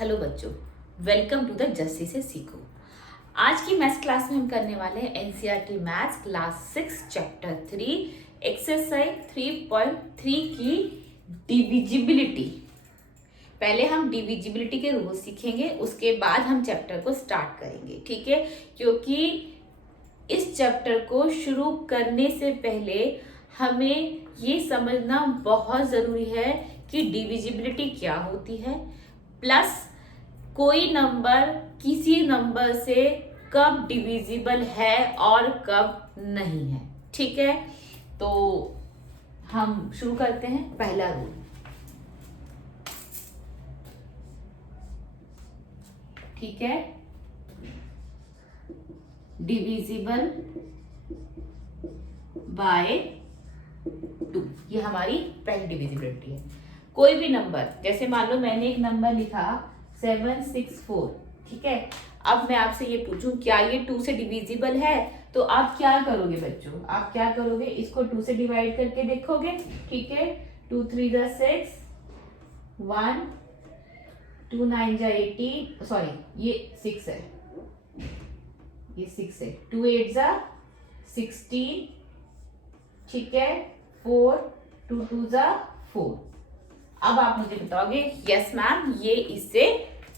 Hello बच्चों, welcome to the Jassi से सीखो। आज की मैथ्स क्लास में हम करने वाले हैं NCERT maths class 6 chapter 3 exercise 3.3 की डिविजिबिलिटी। पहले हम डिविजिबिलिटी के रूल सीखेंगे, उसके बाद हम चैप्टर को स्टार्ट करेंगे, ठीक है। क्योंकि इस चैप्टर को शुरू करने से पहले हमें ये समझना बहुत ज़रूरी है कि डिविजिबिलिटी क्या होती है, प्लस कोई नंबर किसी नंबर से कब डिविजिबल है और कब नहीं है, ठीक है। तो हम शुरू करते हैं। पहला रूल, ठीक है, डिविजिबल बाय 2, ये हमारी पहली डिविजिबिलिटी है। कोई भी नंबर, जैसे मान लो मैंने एक नंबर लिखा 764, ठीक है। अब मैं आपसे ये पूछूं क्या ये 2 से डिविजिबल है, तो आप क्या करोगे बच्चों, आप क्या करोगे, इसको 2 से डिवाइड करके देखोगे, ठीक है। 2 3 जा 6, 1 2 9 जा 18, सॉरी ये 6 है, ये 6 है, 2 8 जा 16, ठीक है, 4 2 2 जा 4। अब आप मुझे बताओगे यस मैम ये इससे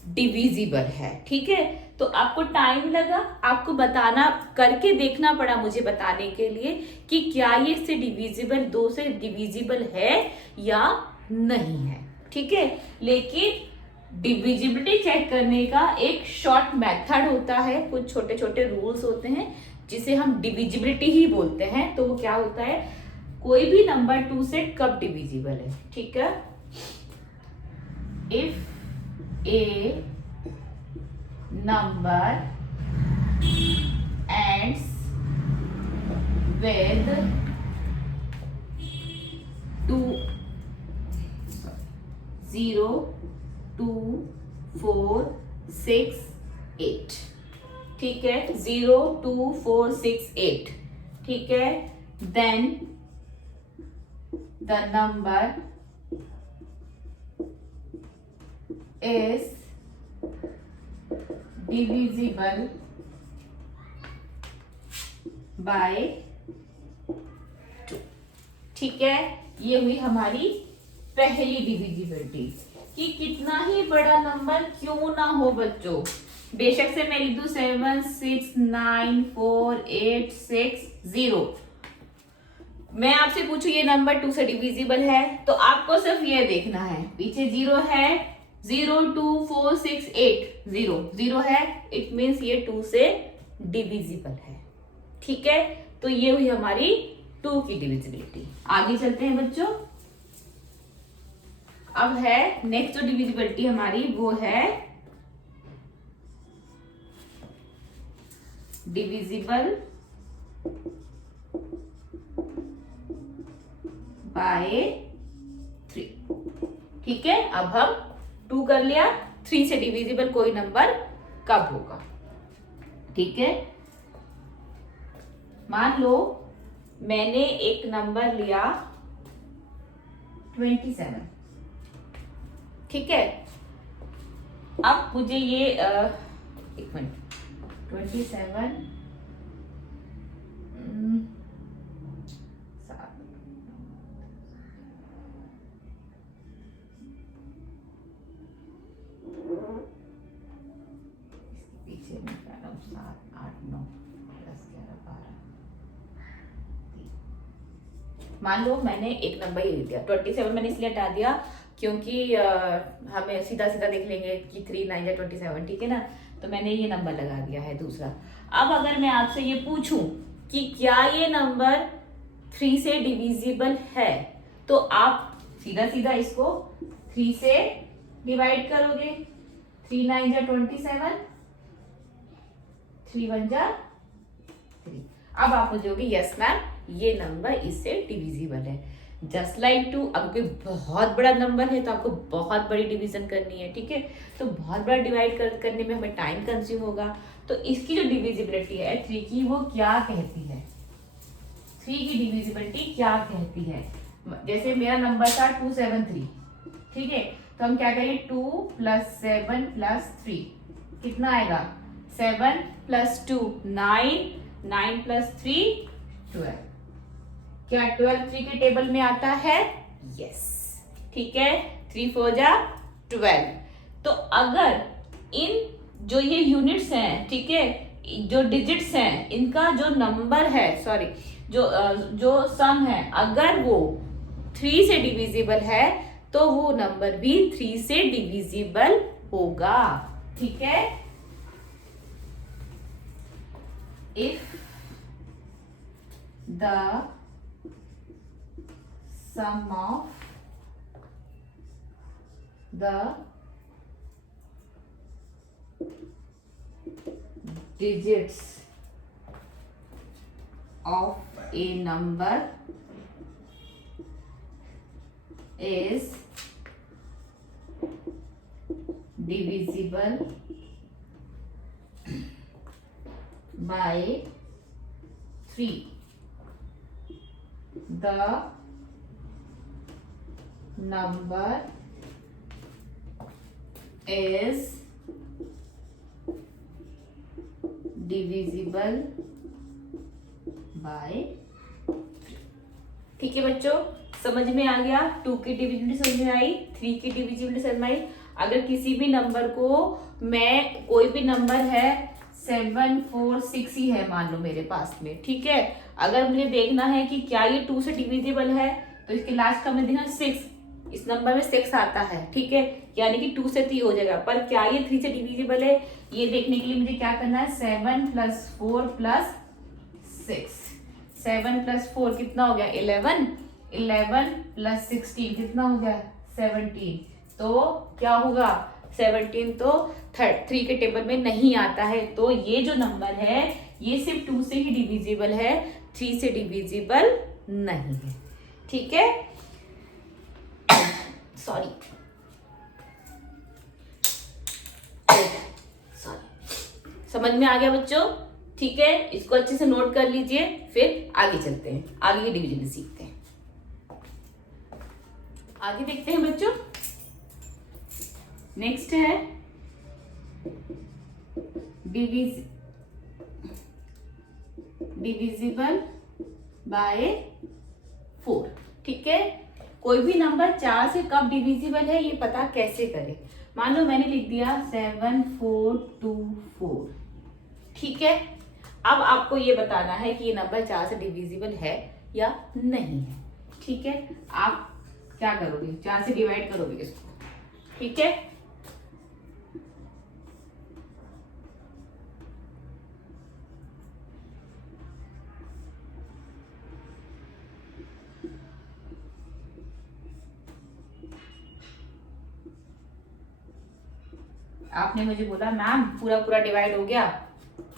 डिविजिबल है, ठीक है। तो आपको टाइम लगा, आपको बताना, करके देखना पड़ा मुझे बताने के लिए कि क्या ये इससे डिविजिबल, 2 से डिविजिबल है या नहीं है, ठीक है। लेकिन डिविजिबिलिटी चेक करने का एक शॉर्ट मेथड होता है, कुछ छोटे छोटे रूल्स होते हैं जिसे हम डिविजिबिलिटी ही बोलते हैं। तो वो क्या होता है, कोई भी नंबर 2 से कब डिविजिबल है, ठीक है। If a number ends with 0 2 4 6 8, ठीक है, 0 2 4 6 8, ठीक है, then the number is divisible by 2, ठीक है। ये हुई हमारी पहली डिविजिबिलिटी कि कितना ही बड़ा नंबर क्यों ना हो बच्चों, बेशक से मैं लिख दूं 7 6 9 4 8 6 0, मैं आपसे पूछूं ये नंबर 2 से डिविजिबल है, तो आपको सिर्फ ये देखना है, पीछे 0 है, 0 2 4 6 8 0 0 है, इट मीन्स ये 2 से डिविजिबल है, ठीक है। तो ये हुई हमारी 2 की डिविजिबिलिटी। आगे चलते हैं बच्चों। अब है नेक्स्ट जो डिविजिबिलिटी हमारी, वो है डिविजिबल बाय 3, ठीक है। अब हम 2 कर लिया, 3 से डिविजिबल कोई नंबर कब होगा, ठीक है। मान लो मैंने एक नंबर लिया 27, ठीक है। अब मुझे ये एक मिनट, 27 पीछे में 7 8 9 10 11 12, मान लो मैंने एक नंबर ही लिख दिया 27, मैंने इसलिए हटा दिया क्योंकि हमें सीधा सीधा देख लेंगे कि 3 9 या 27, ठीक है ना। तो मैंने ये नंबर लगा दिया है दूसरा। अब अगर मैं आपसे ये पूछूं कि क्या ये नंबर 3 से डिविजिबल है, तो आप सीधा सीधा इसको 3 से डिवाइड करोगे, 3 9 जा 27, 3 1 जा 3। अब आप मुझे यस मैम ये नंबर इससे डिविजिबल है। जस्ट लाइक 2, अब कोई बहुत बड़ा नंबर है तो आपको बहुत बड़ी डिवीजन करनी है, ठीक है। तो बहुत बड़ा डिवाइड करने में हमें टाइम कंज्यूम होगा। तो इसकी जो डिविजिबिलिटी है 3 की, वो क्या कहती है, 3 की डिविजिबिलिटी क्या कहती है। जैसे मेरा नंबर था 273, ठीक है, तो हम क्या करेंगे 2 + 7 + 3 कितना आएगा 7 + 2 9 9 + 3 12। क्या 12 3 के टेबल में आता है? यस ठीक है 3 4 जा 12। तो अगर इन जो ये यूनिट्स हैं ठीक है जो डिजिट्स हैं इनका जो नंबर है सॉरी जो सम है अगर वो 3 से डिविजिबल है तो वो नंबर भी 3 से डिविजिबल होगा। ठीक है if the sum of the digits of a number is divisible by 3 the number is divisible by 3। ठीक है बच्चों समझ में आ गया 2 की डिविजिबिलिटी समझ में आई 3 की डिविजिबिलिटी समझ में आई। अगर किसी भी नंबर को मैं कोई भी नंबर है 7 4 6 ही है मान लो मेरे पास में ठीक है अगर मुझे देखना है कि क्या ये 2 से डिविजिबल है तो इसके लास्ट का मैं देखना 6 इस नंबर में 6 आता है ठीक है यानी कि 2 से 3 हो जाएगा पर क्या ये 3 से डिविजिबल है ये देखने के लिए मुझे क्या करना है 7 + 4 + 6 7 + 4 कितना हो गया 11 11 + 16 कितना हो गया 17 तो क्या होगा 17 तो 3 के टेबल में नहीं आता है तो ये जो नंबर है ये सिर्फ 2 से ही डिविजिबल है 3 से डिविजिबल नहीं है। ठीक है सॉरी समझ में आ गया बच्चों? ठीक है इसको अच्छे से नोट कर लीजिए फिर आगे चलते हैं आगे की डिवीजन सीखते हैं। आगे देखते हैं बच्चों नेक्स्ट है डिविजिबल बाय 4। ठीक है कोई भी नंबर 4 से कब डिविजिबल है ये पता कैसे करें। मान लो मैंने लिख दिया 7 4 2 4 ठीक है अब आपको ये बताना है कि ये नंबर 4 से डिविजिबल है या नहीं है। ठीक है आप क्या करोगे 4 से डिवाइड करोगे इसको। ठीक है आपने मुझे बोला मैम पूरा पूरा डिवाइड हो गया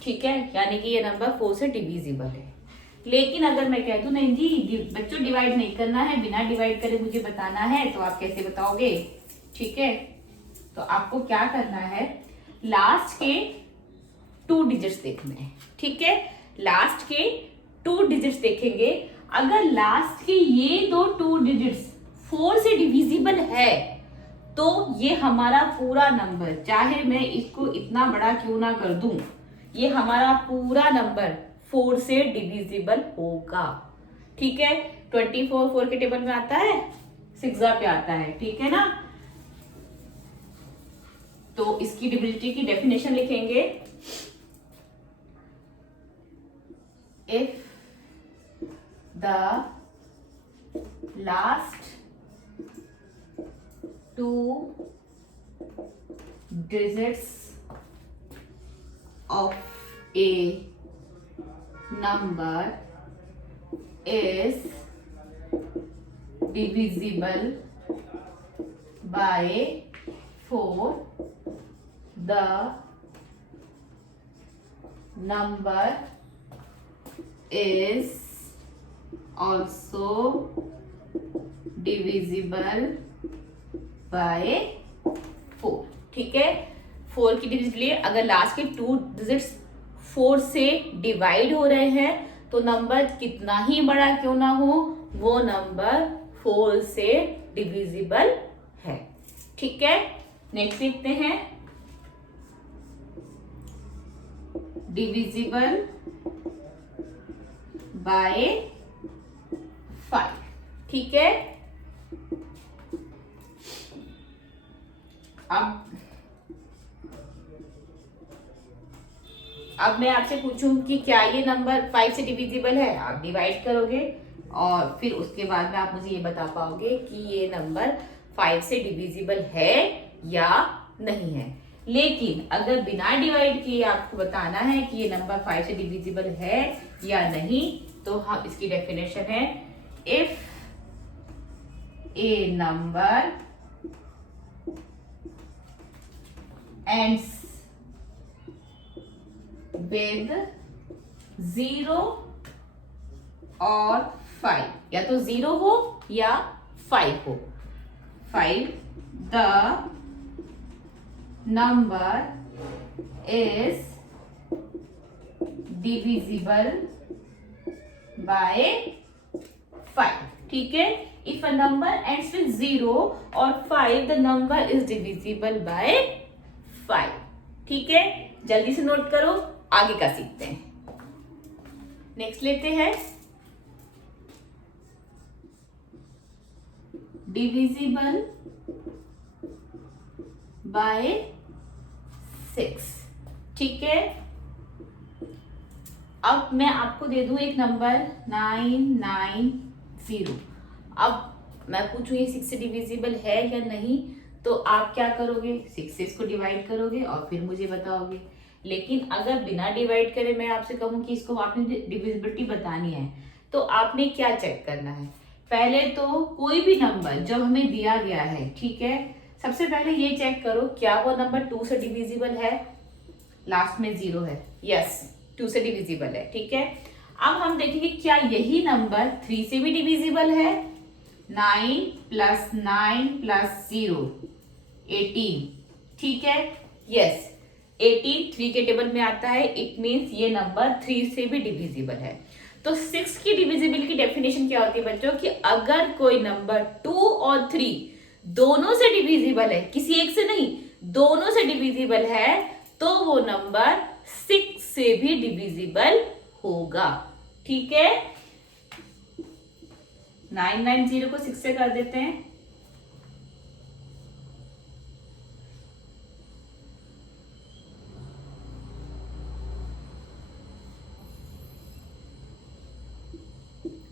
ठीक है यानी कि ये नंबर 4 से डिविजिबल है। लेकिन अगर मैं कह दूं नहीं जी बच्चों डिवाइड नहीं करना है बिना डिवाइड करे मुझे बताना है तो आप कैसे बताओगे। ठीक है तो आपको क्या करना है लास्ट के 2 डिजिट्स देखने हैं। ठीक है लास्ट के 2 डिजिट्स देखेंगे अगर लास्ट के ये 2 डिजिट्स 4 से डिविजिबल है तो ये हमारा पूरा नंबर चाहे मैं इसको इतना बड़ा क्यों ना कर दूं ये हमारा पूरा नंबर 4 से डिविजिबल होगा। ठीक है 24 4 के टेबल में आता है 6 पे आता है ठीक है ना। तो इसकी डिविजिबिलिटी की डेफिनेशन लिखेंगे if the last 2 digits of a number is divisible by 4 the number is also divisible by 4। ठीक है 4 की डिविजिबिलिटी अगर लास्ट के 2 डिजिट्स 4 से डिवाइड हो रहे हैं तो नंबर कितना ही बड़ा क्यों ना हो वो नंबर 4 से डिविजिबल है। ठीक है, नेक्स्ट लिखते हैं डिविजिबल बाय 5। ठीक है, अब मैं आपसे पूछूं कि क्या ये नंबर 5 से डिविजिबल है, आप डिवाइड करोगे और फिर उसके बाद में आप मुझे ये बता पाओगे कि ये नंबर 5 से डिविजिबल है या नहीं है। लेकिन अगर बिना डिवाइड किए आपको बताना है कि ये नंबर 5 से डिविजिबल है या नहीं, तो हम इसकी डेफिनेशन है if A number ends with 0 और 5, या तो 0 हो या 5 हो, 5 the number is divisible bye 5। ठीक है, if a number ends with 0 और 5 the number is divisible bye 5। ठीक है, जल्दी से नोट करो, आगे का सीखते हैं। नेक्स्ट लेते हैं डिविजिबल बाय 6। ठीक है, अब मैं आपको दे दूं एक नंबर 990। अब मैं पूछूं ये 6 से डिविजिबल है या नहीं, तो आप क्या करोगे, 6 से इसको डिवाइड करोगे और फिर मुझे बताओगे। लेकिन अगर बिना डिवाइड करे मैं आपसे कहूं कि इसको आपने डिविजिबिलिटी बतानी है, तो आपने क्या चेक करना है। पहले तो कोई भी नंबर जब हमें दिया गया है, ठीक है, सबसे पहले ये चेक करो क्या वो नंबर 2 से डिविजिबल है, लास्ट में 0 है, यस 2 से डिविजिबल है। ठीक है, अब हम देखेंगे क्या यही नंबर 3 से भी डिविजिबल है। 9 + 9 + 0 18। ठीक है, यस 18 3 के टेबल में आता है, इट मीन्स ये नंबर 3 से भी डिविजिबल है। तो 6 की डिविजिबिलिटी की डेफिनेशन क्या होती है बच्चों, कि अगर कोई नंबर 2 और 3 दोनों से डिविजिबल है, किसी एक से नहीं, दोनों से डिविजिबल है, तो वो नंबर 6 से भी डिविजिबल होगा। ठीक है, 990 को 6 से कर देते हैं।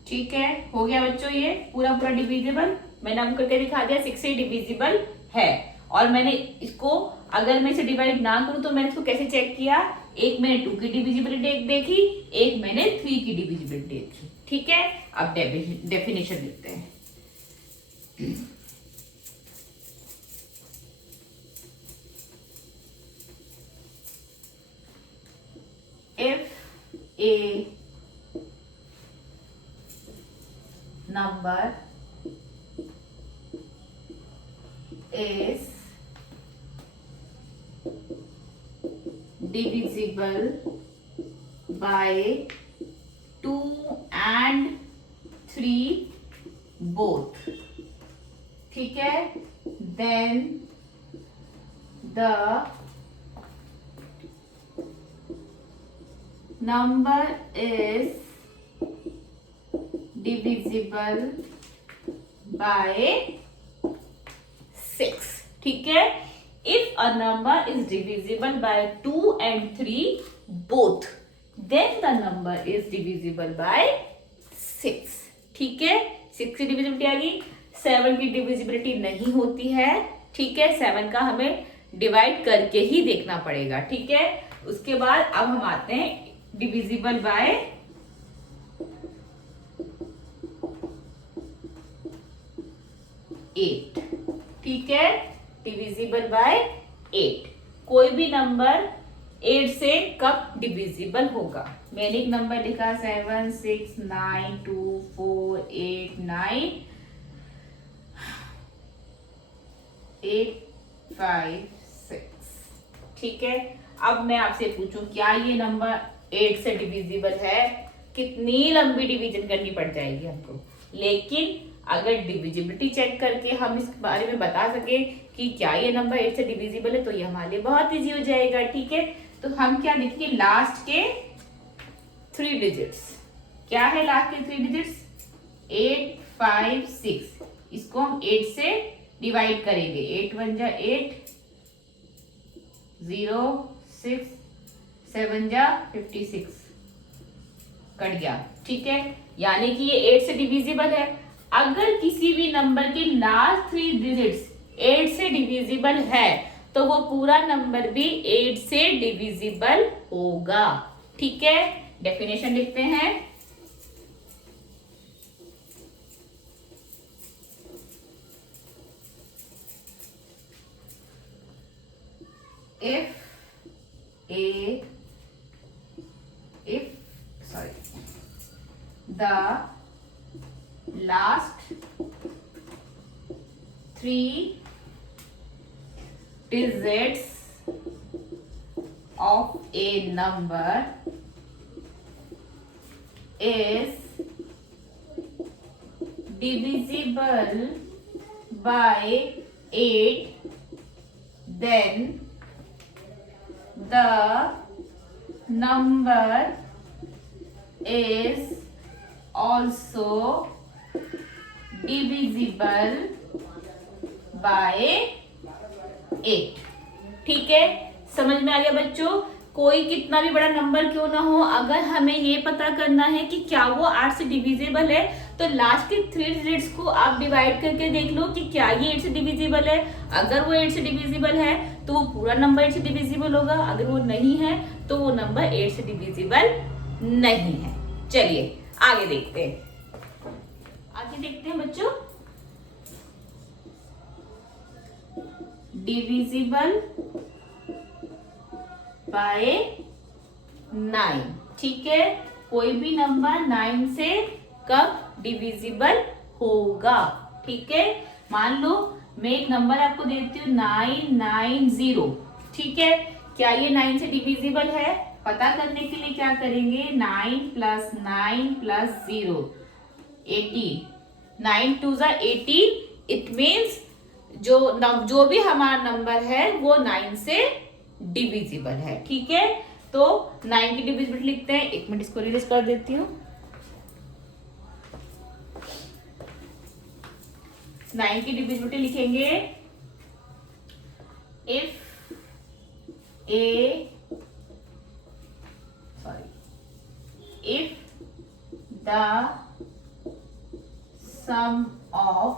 ठीक है, हो गया बच्चों ये पूरा पूरा डिविजिबल, मैंने आपको करके दिखा दिया 6 से डिविजिबल है। और मैंने इसको, अगर मैं इसे डिवाइड ना करूं तो मैंने इसको कैसे चेक किया, एक मैंने 2 की डिविजिबिलिटी देखी, एक मैंने 3 की डिविजिबिलिटी देखी। ठीक है, अब डेफिनेशन लिखते हैं। If A number is divisible by 2 and 3 both, ठीक है, then the number is divisible by 6। ठीक है, if a number is divisible by 2 and 3 both, then the number is divisible by 6। ठीक है, 6 की डिविजिबिलिटी आ गई, 7 की डिविजिबिलिटी नहीं होती है। ठीक है, 7 का हमें डिवाइड करके ही देखना पड़ेगा। ठीक है, उसके बाद अब हम आते हैं डिविजिबल बाय 8। ठीक है, डिविजिबल बाय 8। कोई भी नंबर 8 से कब डिविजिबल होगा, मैंने एक नंबर लिखा 7 6 9 2 4 8 9 8 5 6। ठीक है, अब मैं आपसे पूछूं क्या ये नंबर 8 से डिविजिबल है, कितनी लंबी डिवीजन करनी पड़ जाएगी हमको। लेकिन अगर डिविजिबिलिटी चेक करके हम इस बारे में बता सके कि क्या ये नंबर 8 से डिविजिबल है, तो ये हमारे लिए बहुत इजी हो जाएगा। ठीक है, तो हम क्या लिखेंगे, लास्ट के 3 डिजिट्स। क्या है लास्ट के 3 डिजिट्स, 8 5 6। इसको हम 8 से डिवाइड करेंगे, 8 1 जा 8, 0 6 7 जा 56, कट गया। ठीक है, यानी कि ये 8 से डिविजिबल है। अगर किसी भी नंबर के लास्ट 3 डिजिट्स 8 से डिविजिबल है तो वो पूरा नंबर भी 8 से डिविजिबल होगा। ठीक है, डेफिनेशन लिखते हैं। The last 3 digits of a number is divisible by 8, then the number is also divisible by 8। ठीक है, समझ में आ गया बच्चों। कोई कितना भी बड़ा नंबर क्यों ना हो, अगर हमें ये पता करना है कि क्या वो 8 से डिविजिबल है, तो लास्ट के 3 डिजिट्स को आप डिवाइड करके देख लो कि क्या ये 8 से डिविजिबल है। अगर वो 8 से डिविजिबल है तो वो पूरा नंबर 8 से डिविजिबल होगा, अगर वो नहीं है तो वो नंबर 8 से डिविजिबल नहीं है। चलिए आगे देखते हैं। आगे देखते हैं बच्चों, डिविजिबल बाय 9। ठीक है, कोई भी नंबर 9 से कब डिविजिबल होगा। ठीक है, मान लो मैं एक नंबर आपको देती हूँ 990। ठीक है, क्या ये 9 से डिविजिबल है? पता करने के लिए क्या करेंगे, 9 प्लस 9 प्लस 0 18, 9 2 जा 18। इट मीन्स जो भी हमारा नंबर है वो 9 से डिविजिबल है। ठीक है, तो 9 की डिविजिबिलिटी लिखते हैं। एक मिनट इसको रिलीज कर देती हूँ। 9 की डिविजिबिलिटी लिखेंगे, if the sum of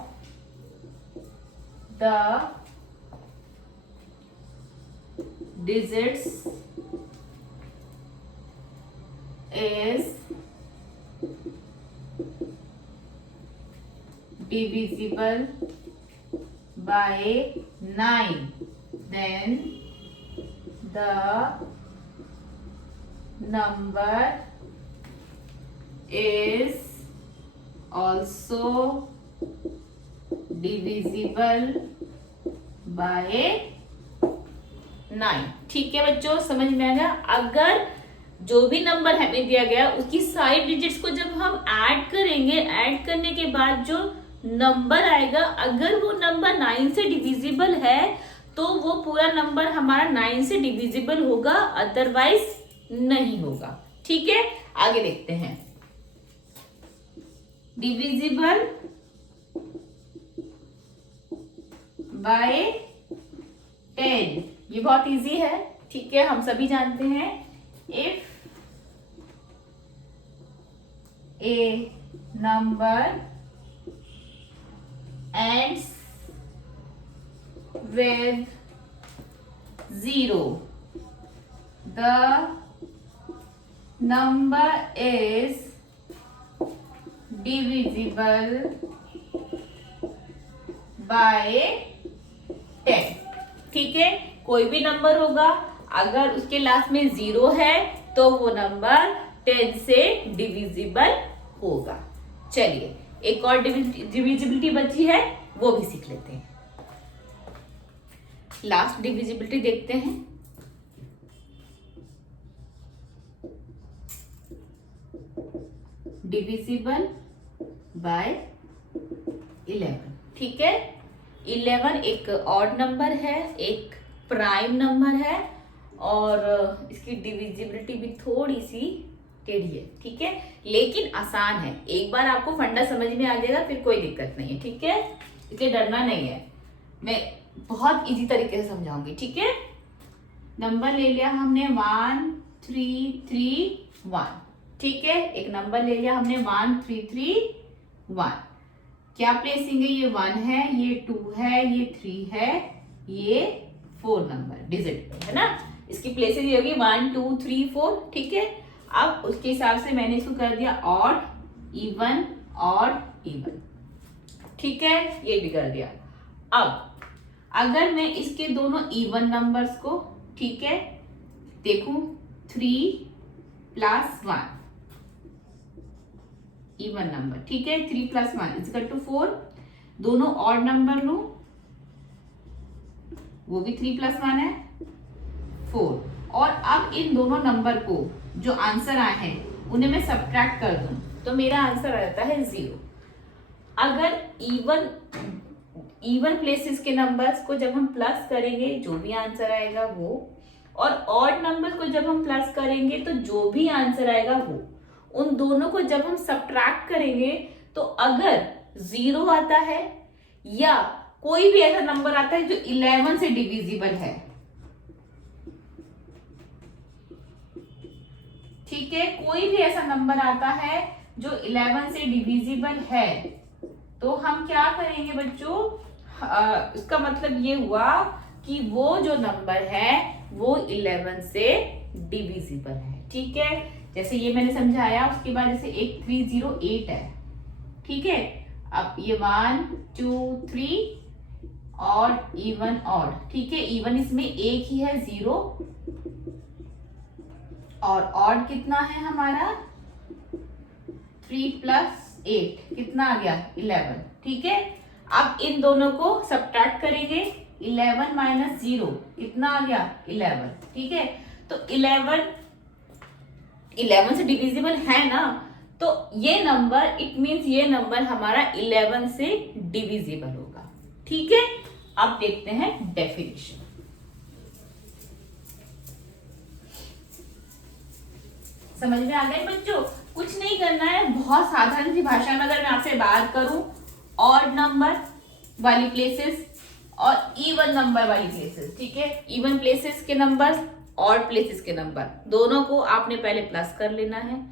the digits is divisible by 9, then the number is also divisible by 9। ठीक है बच्चों, समझ में आ गया। अगर जो भी नंबर हमें दिया गया उसकी सारी डिजिट्स को जब हम ऐड करेंगे, ऐड करने के बाद जो नंबर आएगा, अगर वो नंबर 9 से डिविजिबल है तो वो पूरा नंबर हमारा 9 से डिविजिबल होगा, अदरवाइज नहीं होगा। ठीक है, आगे देखते हैं। डिविजिबल बाय 10, ये बहुत इजी है। ठीक है, हम सभी जानते हैं, if A number ends with 0, the number is divisible by 10। ठीक है, कोई भी नंबर होगा, अगर उसके लास्ट में 0 है तो वो नंबर 10 से डिविजिबल होगा। चलिए एक और डिविजिबिलिटी बची है, वो भी सीख लेते हैं। लास्ट डिविजिबिलिटी देखते हैं। Divisible by 11। ठीक है, 11 एक ऑड नंबर है, एक प्राइम नंबर है, और इसकी डिविजिबिलिटी भी थोड़ी सी टेढ़ी है, ठीक है, लेकिन आसान है। एक बार आपको फंडा समझ में आ जाएगा फिर कोई दिक्कत नहीं है, ठीक है, इसलिए डरना नहीं है, मैं बहुत इजी तरीके से समझाऊंगी, ठीक है। नंबर ले लिया हमने 1 3 3 1, ठीक है, एक नंबर ले लिया हमने 1 3 3 1। क्या प्लेसिंग है, ये 1 है, ये 2 है, ये 3 है, ये 4 नंबर डिजिट है ना, इसकी प्लेसेस ये होगी 1 2 3 4, ठीक है। अब उसके हिसाब से मैंने इसको कर दिया ऑड इवन ऑड इवन, ठीक है, ये भी कर दिया। अब अगर मैं इसके दोनों इवन नंबर्स को, ठीक है, देखूं 3 + 1 इवन नंबर, ठीक है, 3 + 1 = 4। दोनों ऑड नंबर लूं, वो भी 3 + 1 है 4। और अब इन दोनों नंबर को जो आंसर आए हैं उन्हें मैं सब्ट्रैक्ट कर दूं तो मेरा आंसर आ जाता है 0। अगर इवन प्लेसेस के नंबर्स को जब हम प्लस करेंगे जो भी आंसर आएगा वो, और ऑड नंबर्स को जब हम प्लस करेंगे तो जो भी आंसर आएगा वो, उन दोनों को जब हम सब्ट्रैक्ट करेंगे तो अगर 0 आता है या कोई भी ऐसा नंबर आता है जो 11 से डिविजिबल है, ठीक है, कोई भी ऐसा नंबर आता है जो 11 से डिविजिबल है, तो हम क्या करेंगे बच्चों, इसका मतलब ये हुआ कि वो जो नंबर है वो 11 से डिविजिबल है, ठीक है। जैसे ये मैंने समझाया, उसके बाद जैसे 1308 है, ठीक है, अब ये 1 2 3 ऑड इवन ऑड, ठीक है, इवन इसमें एक ही है 0, और ऑड कितना है हमारा 3 + 8 कितना आ गया 11, ठीक है। अब इन दोनों को सब्ट्रैक्ट करेंगे, 11 - 0 कितना आ गया 11, ठीक है। तो 11 से डिविजिबल है ना, तो ये नंबर, इट मींस ये नंबर हमारा 11 से डिविजिबल होगा, ठीक है। अब देखते हैं डेफिनेशन। समझ में आ गए बच्चों, कुछ नहीं करना है, बहुत साधारण सी भाषा में अगर मैं आपसे बात करूं, ऑड नंबर वाली प्लेसेस और इवन नंबर वाली प्लेसेस, ठीक है, इवन प्लेसेस के नंबर, ऑड प्लेसेस के नंबर, दोनों को आपने पहले प्लस कर लेना है,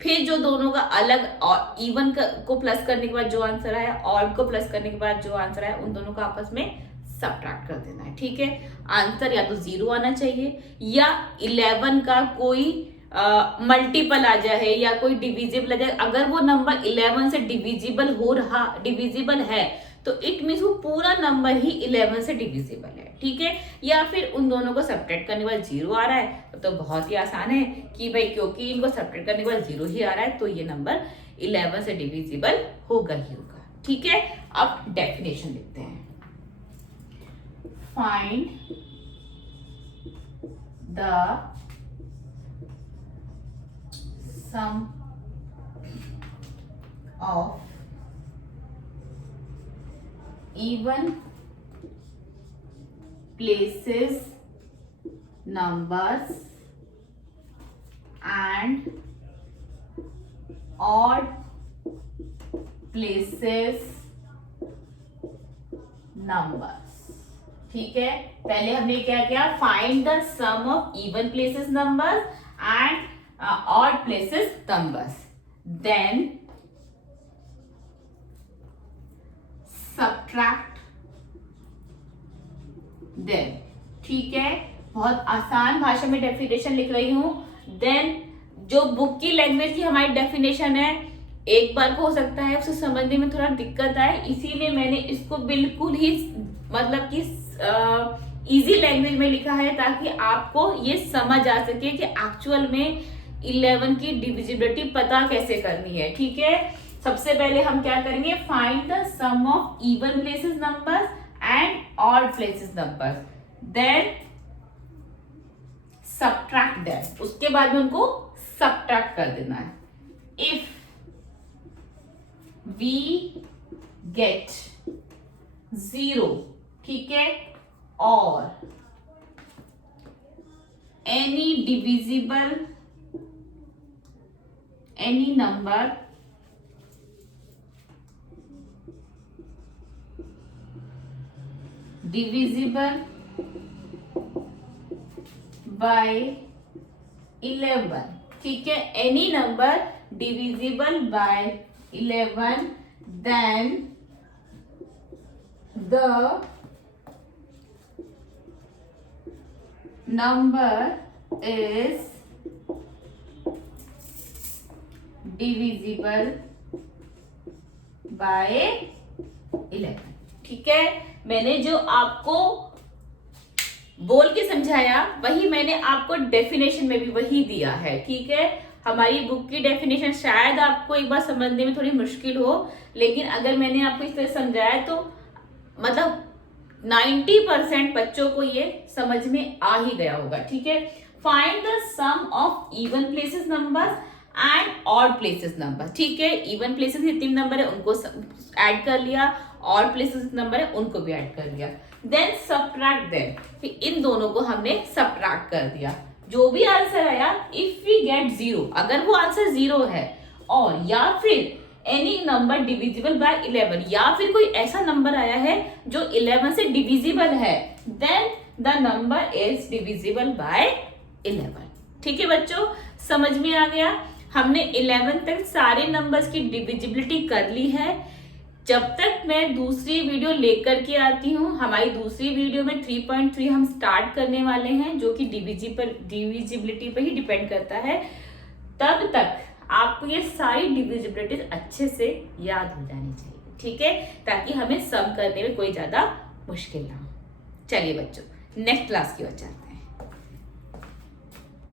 फिर जो दोनों का अलग, इवन को प्लस करने के बाद जो आंसर आया, ऑड को प्लस करने के बाद जो आंसर आया, उन दोनों को आपस में सब्ट्रैक्ट कर देना है, ठीक है। आंसर या तो 0 आना चाहिए या 11 का कोई मल्टीपल आ जाए या कोई डिविजिबल आ जाए। अगर वो नंबर 11 से डिविजिबल है तो इट मीन्स वो पूरा नंबर ही 11 से डिविजिबल है, ठीक है। या फिर उन दोनों को सब्ट्रैक्ट करने के बाद 0 आ रहा है तो बहुत ही आसान है कि भाई क्योंकि इनको सब्ट्रैक्ट करने के बाद 0 ही आ रहा है तो ये नंबर 11 से डिविजिबल होगा ही होगा, ठीक है। अब डेफिनेशन लिखते हैं, find the sum of even places numbers and odd places numbers, ठीक है। पहले हमने क्या किया, find the sum of even places numbers and odd places numbers, then subtract them, ठीक है। बहुत आसान भाषा में डेफिनेशन लिख रही हूं। देन जो बुक की लैंग्वेज की हमारी डेफिनेशन है, एक बार को हो सकता है उसे समझने में थोड़ा दिक्कत आए, इसीलिए मैंने इसको बिल्कुल ही मतलब कि इजी लैंग्वेज में लिखा है ताकि आपको ये समझ आ सके कि एक्चुअल में 11 की डिविजिबिलिटी पता कैसे करनी है, ठीक है। सबसे पहले हम क्या करेंगे, find the sum of even places numbers and odd places numbers, then subtract them, उसके बाद में उनको सब्ट्रैक्ट कर देना है। इफ वी गेट 0, ठीक है, और any number divisible by 11, ठीक है, any number divisible by 11, then the number is divisible by 11, ठीक है। मैंने जो आपको बोल के समझाया वही मैंने आपको डेफिनेशन में भी वही दिया है, ठीक है। हमारी बुक की डेफिनेशन शायद आपको एक बार समझने में थोड़ी मुश्किल हो, लेकिन अगर मैंने आपको इस तरह समझाया तो मतलब 90% बच्चों को ये समझ में आ ही गया होगा, ठीक है। Find the sum of even places numbers and odd places number, ठीक है। इवन प्लेसेस जितने नंबर है उनको ऐड कर लिया, ऑड प्लेसेस नंबर है उनको भी ऐड कर लिया, देन सब्ट्रैक्ट देम, फिर इन दोनों को हमने सब्ट्रैक्ट कर दिया। जो भी आंसर आया, इफ वी गेट 0, अगर वो आंसर 0 है, और या फिर एनी नंबर डिविजिबल बाय 11, या फिर कोई ऐसा नंबर आया है जो 11 से डिविजिबल है, then the number is divisible by 11, ठीक है बच्चों। समझ में आ गया, हमने 11 तक सारे नंबर्स की डिविजिबिलिटी कर ली है। जब तक मैं दूसरी वीडियो लेकर के आती हूँ, हमारी दूसरी वीडियो में 3.3 हम स्टार्ट करने वाले हैं, जो कि डिविजिबिलिटी पर ही डिपेंड करता है। तब तक आपको ये सारी डिविजिबिलिटी अच्छे से याद हो जानी चाहिए, ठीक है, ताकि हमें सम करने में कोई ज्यादा मुश्किल ना हो। चलिए बच्चों, नेक्स्ट क्लास की ओर चलते हैं।